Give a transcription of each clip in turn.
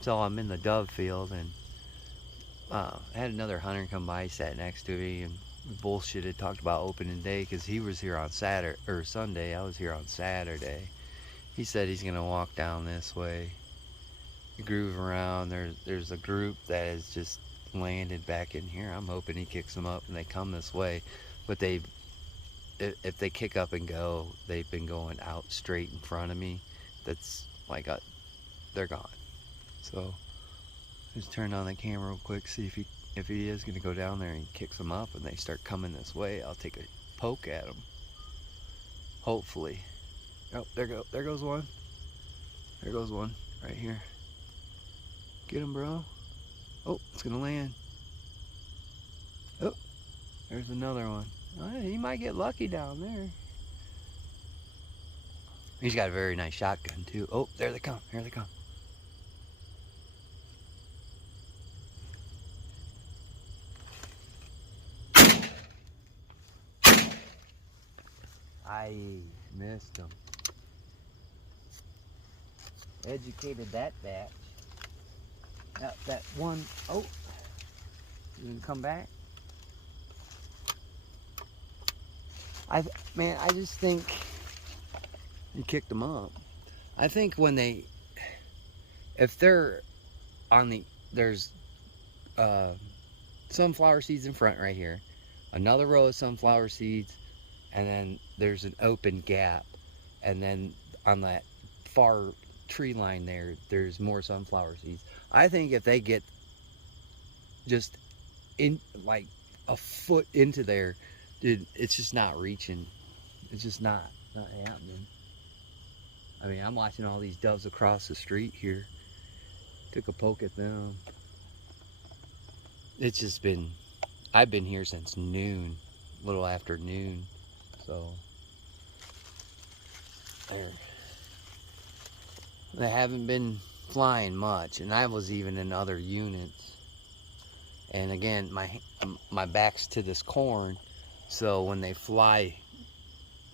So I'm in the dove field, and I had another hunter come by, sat next to me, and we bullshitted, talked about opening day because he was here on Saturday or Sunday. I was here on Saturday. He said he's gonna walk down this way, groove around. There's a group that has just landed back in here. I'm hoping he kicks them up and they come this way, but if they kick up and go, they've been going out straight in front of me. That's like they're gone. So just turn on the camera real quick, see if he is gonna go down there and kicks them up and they start coming this way. I'll take a poke at them. Hopefully. Oh, there goes one. There goes one right here. Get him, bro. Oh, it's gonna land. Oh, there's another one. Oh, he might get lucky down there. He's got a very nice shotgun too. Oh, there they come. Here they come. I missed him. Educated that batch. That one. Oh, you can come back. I just think you kicked them up. I think if they're on there's sunflower seeds in front right here, another row of sunflower seeds, and then there's an open gap, and then on that far tree line there's more sunflower seeds. I think if they get just in like a foot into there, dude, it's just not reaching. It's just not happening. I mean, I'm watching all these doves across the street here. Took a poke at them. It's just been, I've been here since noon, a little after noon. So, they haven't been flying much, and I was even in other units. And again, my back's to this corn, so when they fly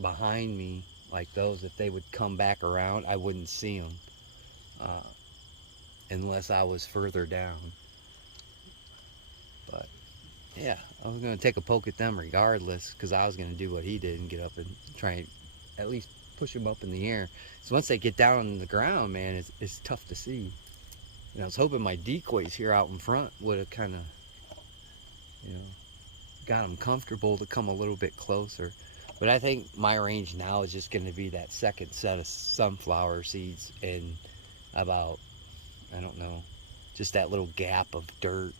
behind me like those, if they would come back around, I wouldn't see them unless I was further down. But yeah, I was gonna take a poke at them regardless, because I was gonna do what he did and get up and try and at least push them up in the air. So once they get down on the ground, man, it's tough to see. And I was hoping my decoys here out in front would have kind of, got them comfortable to come a little bit closer. But I think my range now is just going to be that second set of sunflower seeds and about, I don't know, just that little gap of dirt.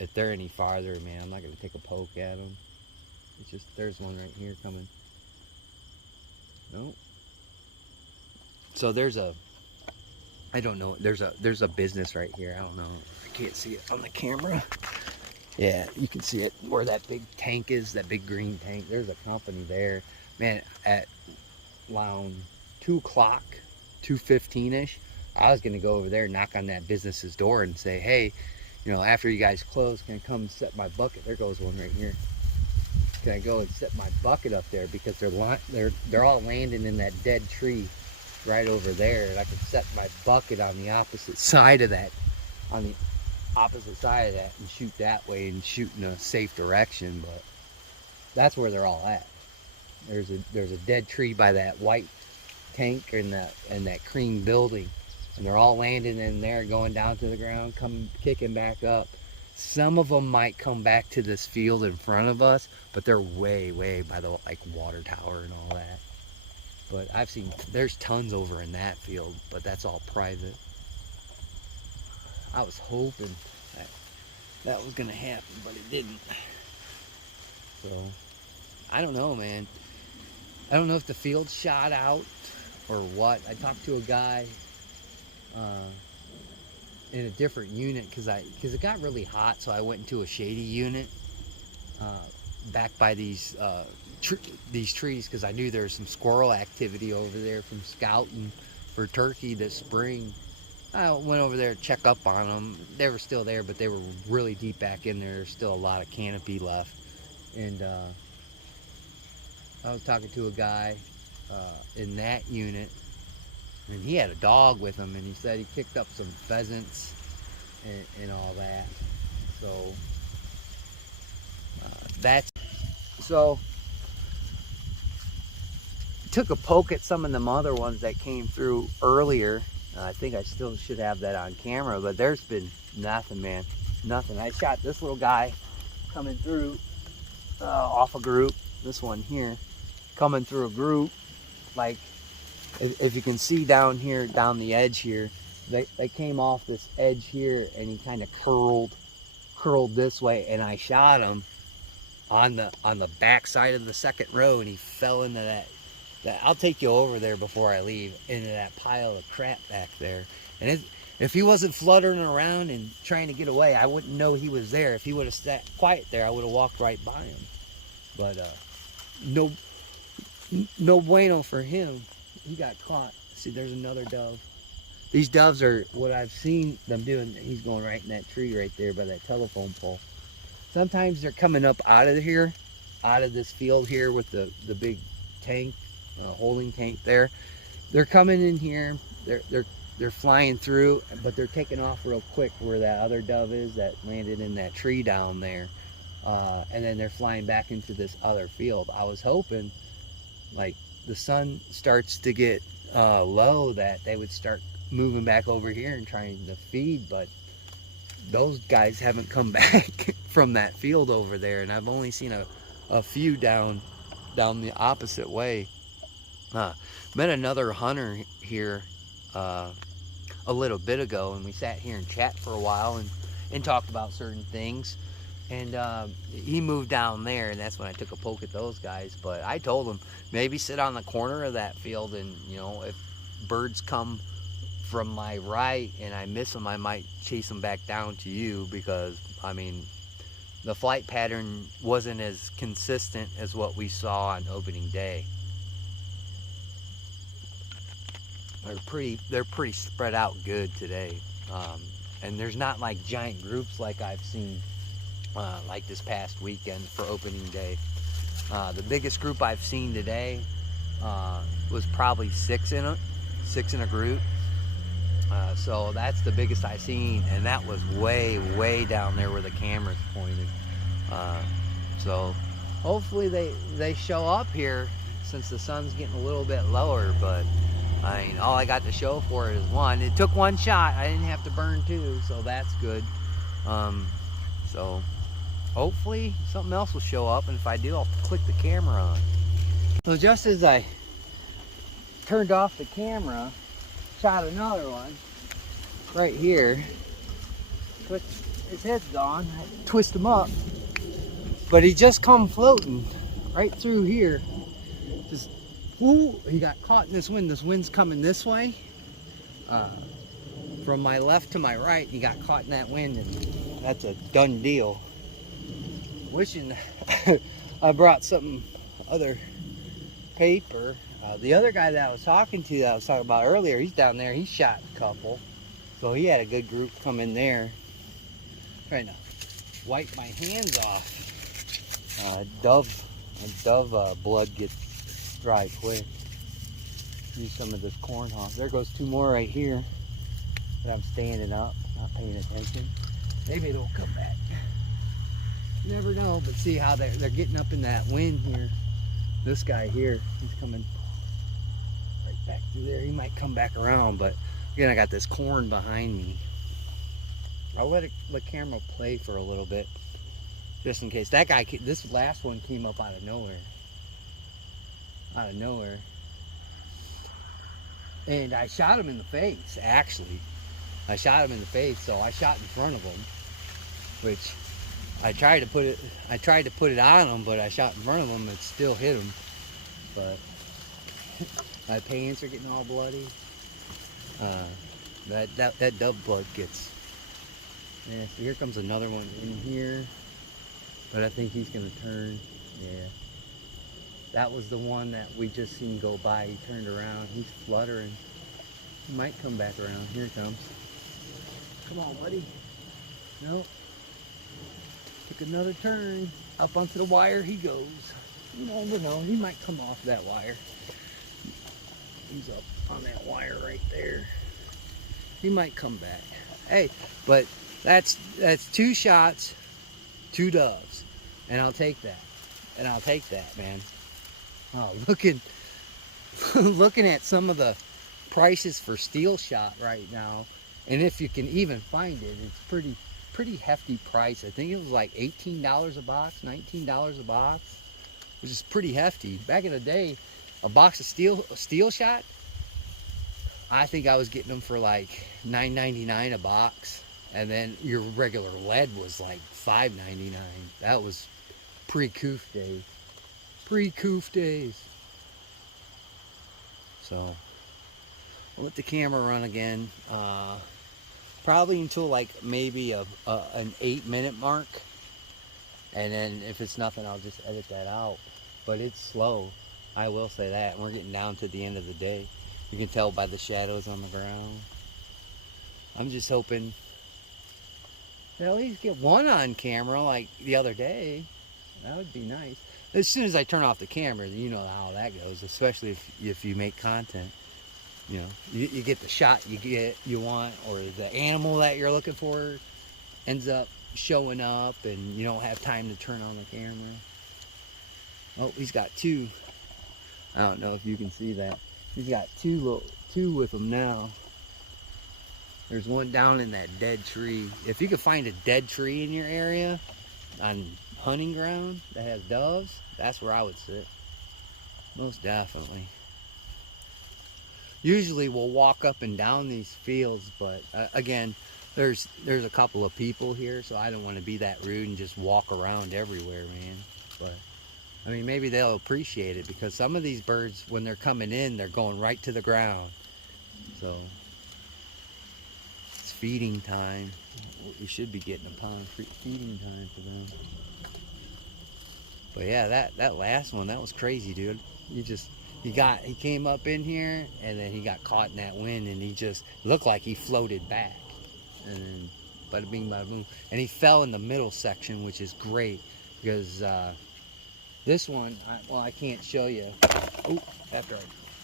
If they're any farther, man, I'm not going to take a poke at them. It's just, there's one right here coming. Nope. So there's a, I don't know, there's a business right here. I don't know. I can't see it on the camera. Yeah, you can see it where that big tank is, that big green tank. There's a company there. Man, at around 2 o'clock, 2:15-ish, I was going to go over there and knock on that business's door and say, hey, after you guys close, can I come set my bucket? There goes one right here. Can I go and set my bucket up there? Because they're all landing in that dead tree right over there, and I can set my bucket on the opposite side of that, and shoot that way and shoot in a safe direction. But that's where they're all at. There's a dead tree by that white tank and that cream building, and they're all landing in there, going down to the ground, kicking back up. Some of them might come back to this field in front of us, but they're way by the water tower and all that. But I've seen there's tons over in that field, but that's all private. I was hoping that was gonna happen, but it didn't. So I don't know, man. I don't know if the field shot out or what. I talked to a guy in a different unit because it got really hot, so I went into a shady unit back by these trees, because I knew there was some squirrel activity over there from scouting for turkey this spring. I went over there to check up on them. They were still there, but they were really deep back in there. There's still a lot of canopy left. And I was talking to a guy in that unit And he had a dog with him, and he said he kicked up some pheasants and all that. So that's so. Took a poke at some of them other ones that came through earlier. I think I still should have that on camera, but there's been nothing, man, nothing. I shot this little guy coming through off a group. This one here coming through a group. Like if you can see down here, down the edge here, they came off this edge here, and he kind of curled this way, and I shot him on the back side of the second row, and he fell into that. I'll take you over there before I leave, into that pile of crap back there. And if he wasn't fluttering around and trying to get away, I wouldn't know he was there. If he would have sat quiet there, I would have walked right by him. But no bueno for him. He got caught. See, there's another dove. These doves are what I've seen them doing. He's going right in that tree right there by that telephone pole. Sometimes they're coming up out of here, out of this field here with the big tank. Holding tank there. They're coming in here. They're flying through, but they're taking off real quick where that other dove is that landed in that tree down there, and then they're flying back into this other field. I was hoping, like the sun starts to get low, that they would start moving back over here and trying to feed, but those guys haven't come back from that field over there, and I've only seen a few down the opposite way. Met another hunter here a little bit ago, and we sat here and chat for a while and talked about certain things. And he moved down there, and that's when I took a poke at those guys. But I told him, maybe sit on the corner of that field, and you know, if birds come from my right and I miss them, I might chase them back down to you, because I mean, the flight pattern wasn't as consistent as what we saw on opening day. They're pretty spread out good today, and there's not like giant groups like I've seen like this past weekend for opening day. The biggest group I've seen today was probably six in a group. So that's the biggest I've seen, and that was way down there where the camera's pointed. So hopefully they show up here since the sun's getting a little bit lower, but I mean, all I got to show for it is one. It took one shot. I didn't have to burn two, so that's good. So hopefully something else will show up, and if I do, I'll click the camera on. So just as I turned off the camera, shot another one right here. His head's gone. I twist him up, but he just come floating right through here. Just, ooh, he got caught in this wind. This wind's coming this way, from my left to my right. He got caught in that wind, and that's a done deal. Wishing I brought something other paper. The other guy that I was talking about earlier, he's down there. He shot a couple, so he had a good group come in there. Trying to wipe my hands off. Dove blood gets dry quick. Use some of this corn husk. There goes two more right here, but I'm standing up, not paying attention. Maybe it'll come back. You never know, but see how they're getting up in that wind here. This guy here, he's coming right back through there. He might come back around, but again, I got this corn behind me. I'll let the camera play for a little bit, just in case. That guy, this last one came up out of nowhere. And I shot him in the face, actually. I shot him in the face, so I shot in front of him, which I tried to put it on him, but I shot in front of him. It still hit him. But my pants are getting all bloody. That dove blood gets. Yeah. So here comes another one in here, but I think he's gonna turn. Yeah. That was the one that we just seen go by. He turned around. He's fluttering. He might come back around. Here he comes. Come on, buddy. Nope. Took another turn. Up onto the wire he goes. You never know. He might come off that wire. He's up on that wire right there. He might come back. Hey, but that's 2 shots, 2 doves. And I'll take that. And I'll take that, man. Oh, looking at some of the prices for steel shot right now, and if you can even find it, it's pretty hefty price. I think it was like $18 a box, $19 a box, which is pretty hefty. Back in the day, a box of steel shot, I think I was getting them for like $9.99 a box, and then your regular lead was like $5.99. That was pre-coof days. Pre-coof days. So I'll let the camera run again. Probably until like maybe an 8-minute mark, and then if it's nothing, I'll just edit that out. But it's slow, I will say that. And we're getting down to the end of the day. You can tell by the shadows on the ground. I'm just hoping to at least get one on camera like the other day. That would be nice. As soon as I turn off the camera, you know how that goes, especially if you make content. You know, you get the shot you want, or the animal that you're looking for ends up showing up, and you don't have time to turn on the camera. Oh, he's got 2. I don't know if you can see that. He's got 2 with him now. There's one down in that dead tree. If you could find a dead tree in your area on hunting ground that has doves, that's where I would sit. Most definitely. Usually we'll walk up and down these fields, but again, there's a couple of people here, so I don't want to be that rude and just walk around everywhere, man. But I mean, maybe they'll appreciate it, because some of these birds, when they're coming in, they're going right to the ground. So it's feeding time. We should be getting upon feeding time for them. But yeah, that last one, that was crazy, dude. He came up in here, and then he got caught in that wind, and he just looked like he floated back. And then bada bing, bada boom. And he fell in the middle section, which is great, because this one, I can't show you. Oh, after I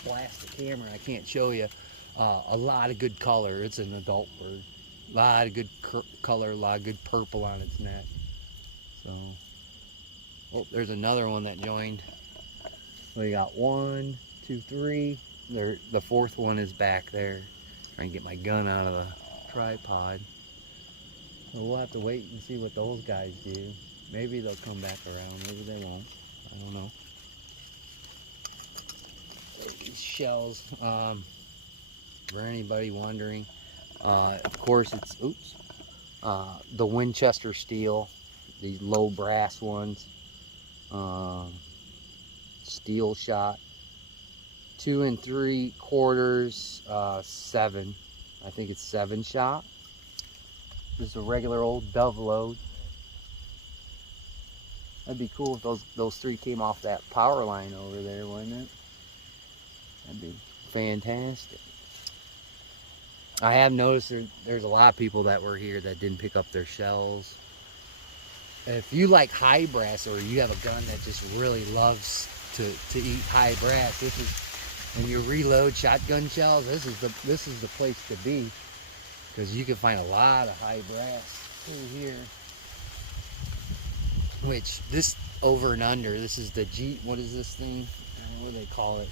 blast the camera, I can't show you. A lot of good color. It's an adult bird. A lot of good color, a lot of good purple on its neck. So, oh, there's another one that joined. We got 1, 2, 3. The 4th one is back there. Trying to get my gun out of the tripod. So we'll have to wait and see what those guys do. Maybe they'll come back around. Maybe they won't. I don't know. These shells. For anybody wondering, of course it's the Winchester steel. These low brass ones. Steel shot, 2 3/4, 7. I think it's 7 shot. This is a regular old dove load. That'd be cool if those 3 came off that power line over there, wouldn't it? That'd be fantastic. I have noticed there's a lot of people that were here that didn't pick up their shells. If you like high brass, or you have a gun that just really loves to eat high brass, this is when you reload shotgun shells. This is the place to be, because you can find a lot of high brass through here. Which this over and under, this is the G. What is this thing? What do they call it?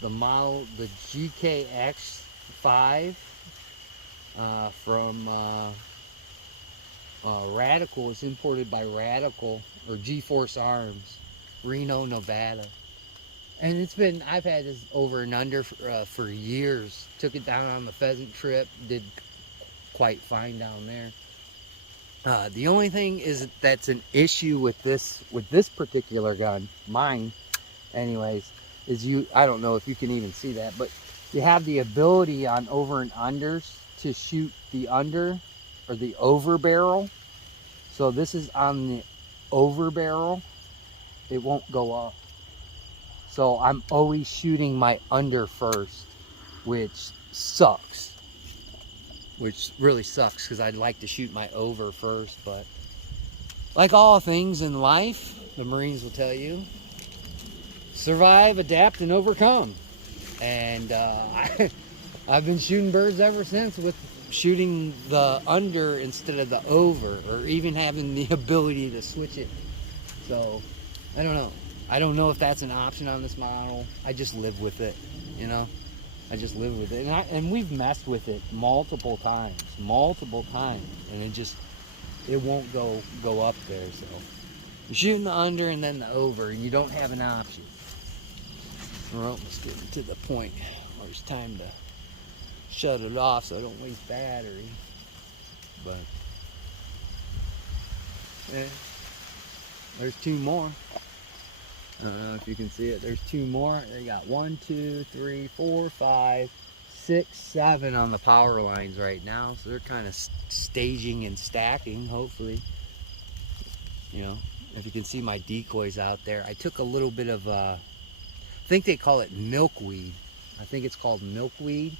The model, the GKX5 from Radical. Is imported by Radical, or G-Force Arms, Reno, Nevada. And I've had this over and under for years. Took it down on the pheasant trip, did quite fine down there. The only thing is that's an issue with this particular gun, mine anyways, is I don't know if you can even see that, but you have the ability on over and unders to shoot the under or the over barrel. So this is on the over barrel. It won't go up. So I'm always shooting my under first, which sucks. Which really sucks, because I'd like to shoot my over first, but like all things in life, the Marines will tell you, survive, adapt, and overcome. And I've been shooting birds ever since, with shooting the under instead of the over, or even having the ability to switch it. So I don't know. I don't know if that's an option on this model. I just live with it, you know. I just live with it, and we've messed with it multiple times, and it won't go up there. So you're shooting the under and then the over, and you don't have an option. We're almost getting to the point where it's time to shut it off so I don't waste battery. But yeah, there's two more. I don't know if you can see it. There's two more. They got 1, 2, 3, 4, 5, 6, 7 on the power lines right now. So they're kind of staging and stacking, hopefully. You know, if you can see my decoys out there. I took a little bit of, I think they call it milkweed. I think it's called milkweed.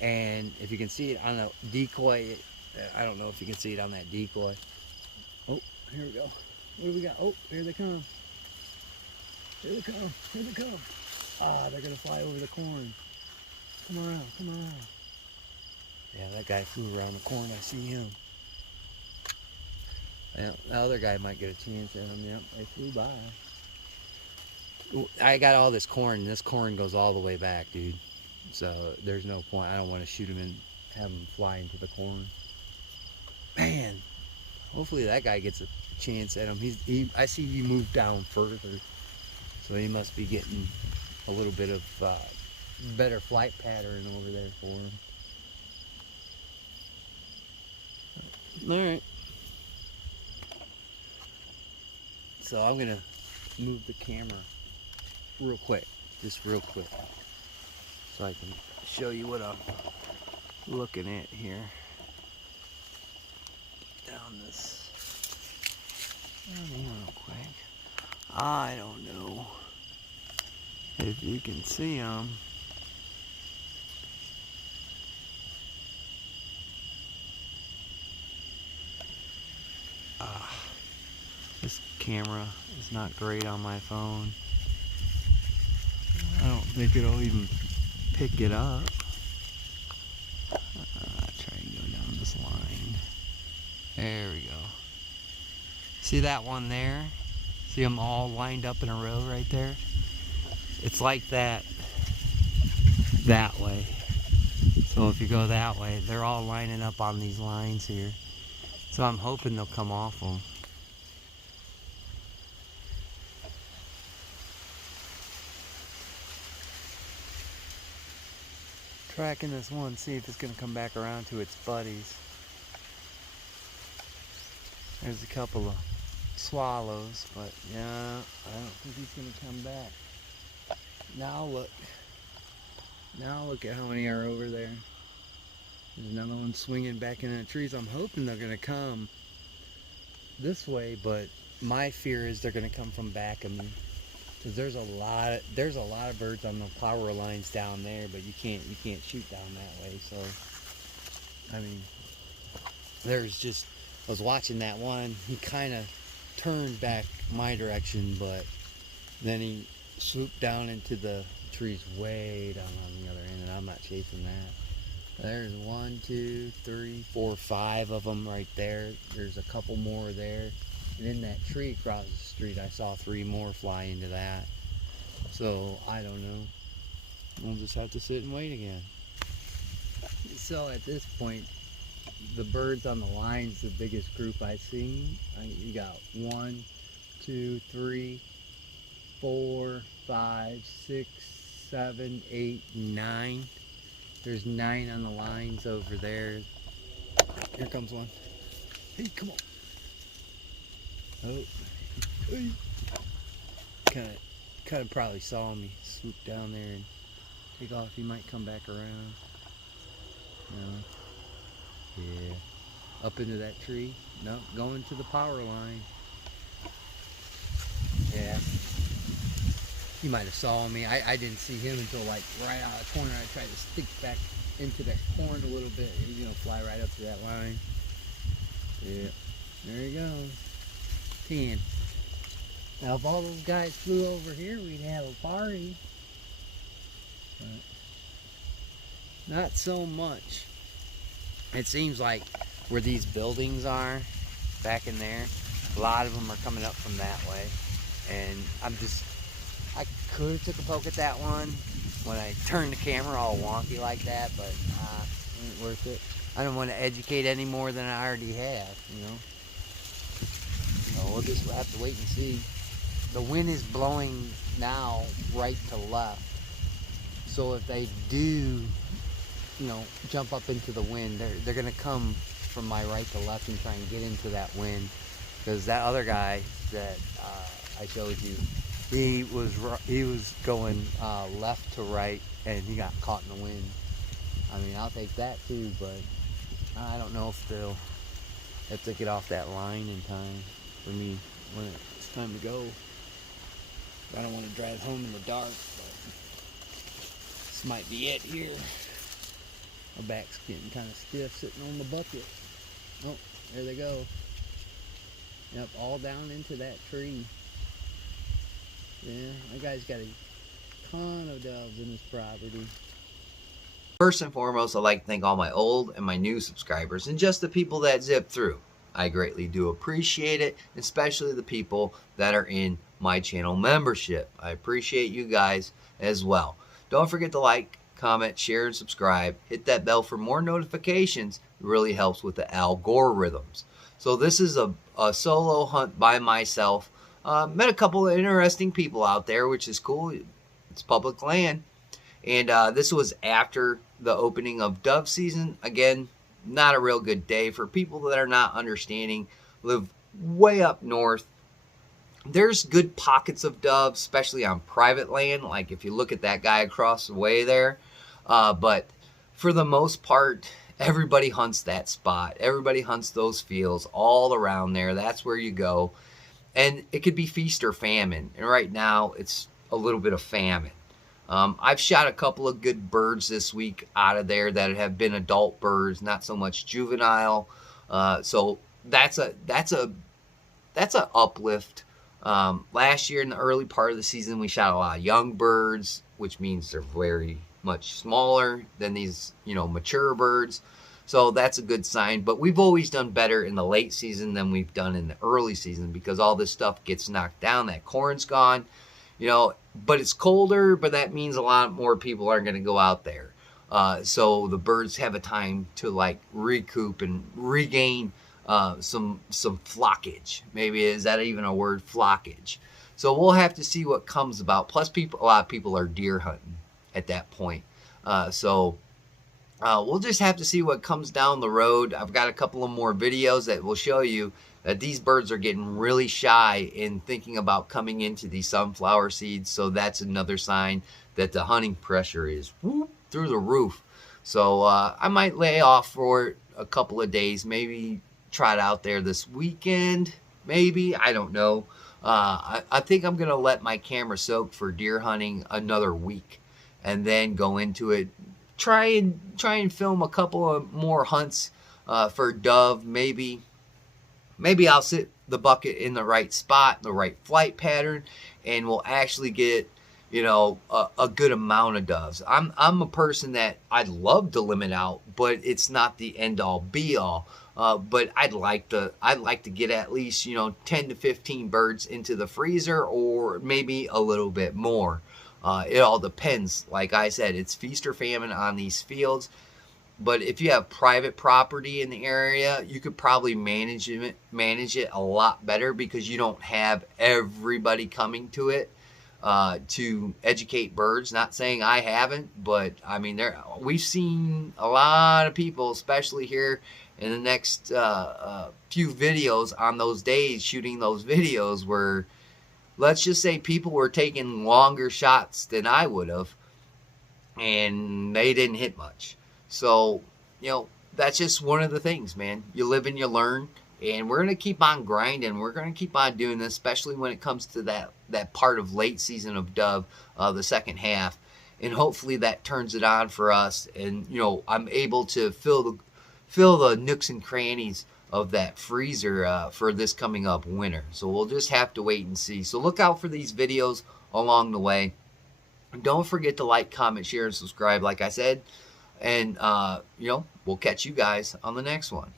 And if you can see it on the decoy, I don't know if you can see it on that decoy. Oh, here we go. What do we got? Oh, here they come. Here they come. Here they come. Ah, they're going to fly over the corn. Come around. Come around. Yeah, that guy flew around the corn. I see him. Yeah, the other guy might get a chance at him. Yep, they flew by. I got all this corn. This corn goes all the way back, dude. So there's no point. I don't want to shoot him and have him fly into the corn. Man, hopefully that guy gets a chance at him. I see he moved down further. So he must be getting a little bit of better flight pattern over there for him. Alright. So I'm going to move the camera real quick. Just real quick. So I can show you what I'm looking at here. Down this. Real quick. I don't know if you can see them. This camera is not great on my phone. I don't think it'll even pick it up. Try and go down this line. There we go. See that one there? See them all lined up in a row right there? It's like that way. So if you go that way, they're all lining up on these lines here. So I'm hoping they'll come off them. Tracking this one, see if it's going to come back around to its buddies. There's a couple of swallows, but yeah, I don't think he's going to come back. Now look at how many are over there. There's another one swinging back in the trees. I'm hoping they're going to come this way, but my fear is they're going to come from back of me. Because there's a lot of birds on the power lines down there, but you can't shoot down that way. So I mean, I was watching that one. He kind of turned back my direction, but then he swooped down into the trees way down on the other end, and I'm not chasing that. There's 1, 2, 3, 4, 5 of them right there. There's a couple more there. And in that tree across the street, I saw 3 more fly into that. So, I don't know. We'll just have to sit and wait again. So, at this point, the birds on the line's the biggest group I've seen. You got 1, 2, 3, 4, 5, 6, 7, 8, 9. There's 9 on the lines over there. Here comes one. Hey, come on. Oh, kind of probably saw me swoop down there and take off. He might come back around. No. Yeah. Up into that tree. No, going to the power line. Yeah. He might have saw me. I didn't see him until like right out of the corner. I tried to stick back into that corn a little bit. He's gonna fly right up to that line. Yeah. There he goes. 10. Now, if all those guys flew over here, we'd have a party. But not so much. It seems like where these buildings are, back in there, a lot of them are coming up from that way. And I could have took a poke at that one when I turned the camera all wonky like that, but ain't worth it. I don't want to educate any more than I already have, you know. So we'll just have to wait and see. The wind is blowing now right to left. So if they do, you know, jump up into the wind, they're going to come from my right to left and try and get into that wind. Because that other guy that I showed you, he was going left to right, and he got caught in the wind. I mean, I'll take that too, but I don't know if they'll get off that line in time for me when it's time to go. I don't want to drive home in the dark, but this might be it here. My back's getting kind of stiff sitting on the bucket. Oh, there they go. Yep, all down into that tree. Yeah, that guy's got a ton of doves in his property. First and foremost, I'd like to thank all my old and my new subscribers and just the people that zip through. I greatly do appreciate it, especially the people that are in my channel membership. I appreciate you guys as well. Don't forget to like, comment, share, and subscribe. Hit that bell for more notifications. It really helps with the algorithms. So this is a solo hunt by myself. Met a couple of interesting people out there, which is cool. It's public land. And this was after the opening of dove season. Again, not a real good day for people that are not understanding, live way up north. There's good pockets of doves, especially on private land, like if you look at that guy across the way there. But for the most part, everybody hunts that spot. Everybody hunts those fields all around there. That's where you go. And it could be feast or famine. And right now, it's a little bit of famine. I've shot a couple of good birds this week out of there that have been adult birds, not so much juvenile. So that's a uplift. Last year in the early part of the season, we shot a lot of young birds, which means they're very much smaller than these, mature birds. So that's a good sign. But we've always done better in the late season than we've done in the early season because all this stuff gets knocked down. That corn's gone. But it's colder, but that means a lot more people aren't going to go out there. So the birds have a time to recoup and regain some flockage. Maybe is that even a word, flockage? So we'll have to see what comes about. Plus, a lot of people are deer hunting at that point. So we'll just have to see what comes down the road. I've got a couple of more videos that will show you that these birds are getting really shy in thinking about coming into these sunflower seeds. So that's another sign that the hunting pressure is through the roof. So I might lay off for a couple of days, maybe try it out there this weekend, maybe, I don't know. I think I'm gonna let my camera soak for deer hunting another week and then go into it. Try and film a couple of more hunts for dove. Maybe I'll sit the bucket in the right spot, the right flight pattern, and we'll actually get, a good amount of doves. I'm a person that I'd love to limit out, but it's not the end all be all. But I'd like to get at least 10 to 15 birds into the freezer, or maybe a little bit more. It all depends. Like I said, it's feast or famine on these fields. But if you have private property in the area, you could probably manage it a lot better because you don't have everybody coming to it to educate birds. Not saying I haven't, but I mean, we've seen a lot of people, especially here in the next few videos on those days, shooting those videos where, let's just say, people were taking longer shots than I would have, and they didn't hit much. So, that's just one of the things, man. You live and you learn, and we're going to keep on grinding. We're going to keep on doing this, especially when it comes to that part of late season of dove, the second half. And hopefully that turns it on for us. And, I'm able to fill the nooks and crannies of that freezer for this coming up winter. So we'll just have to wait and see. So look out for these videos along the way. Don't forget to like, comment, share, and subscribe, like I said. And, you know, we'll catch you guys on the next one.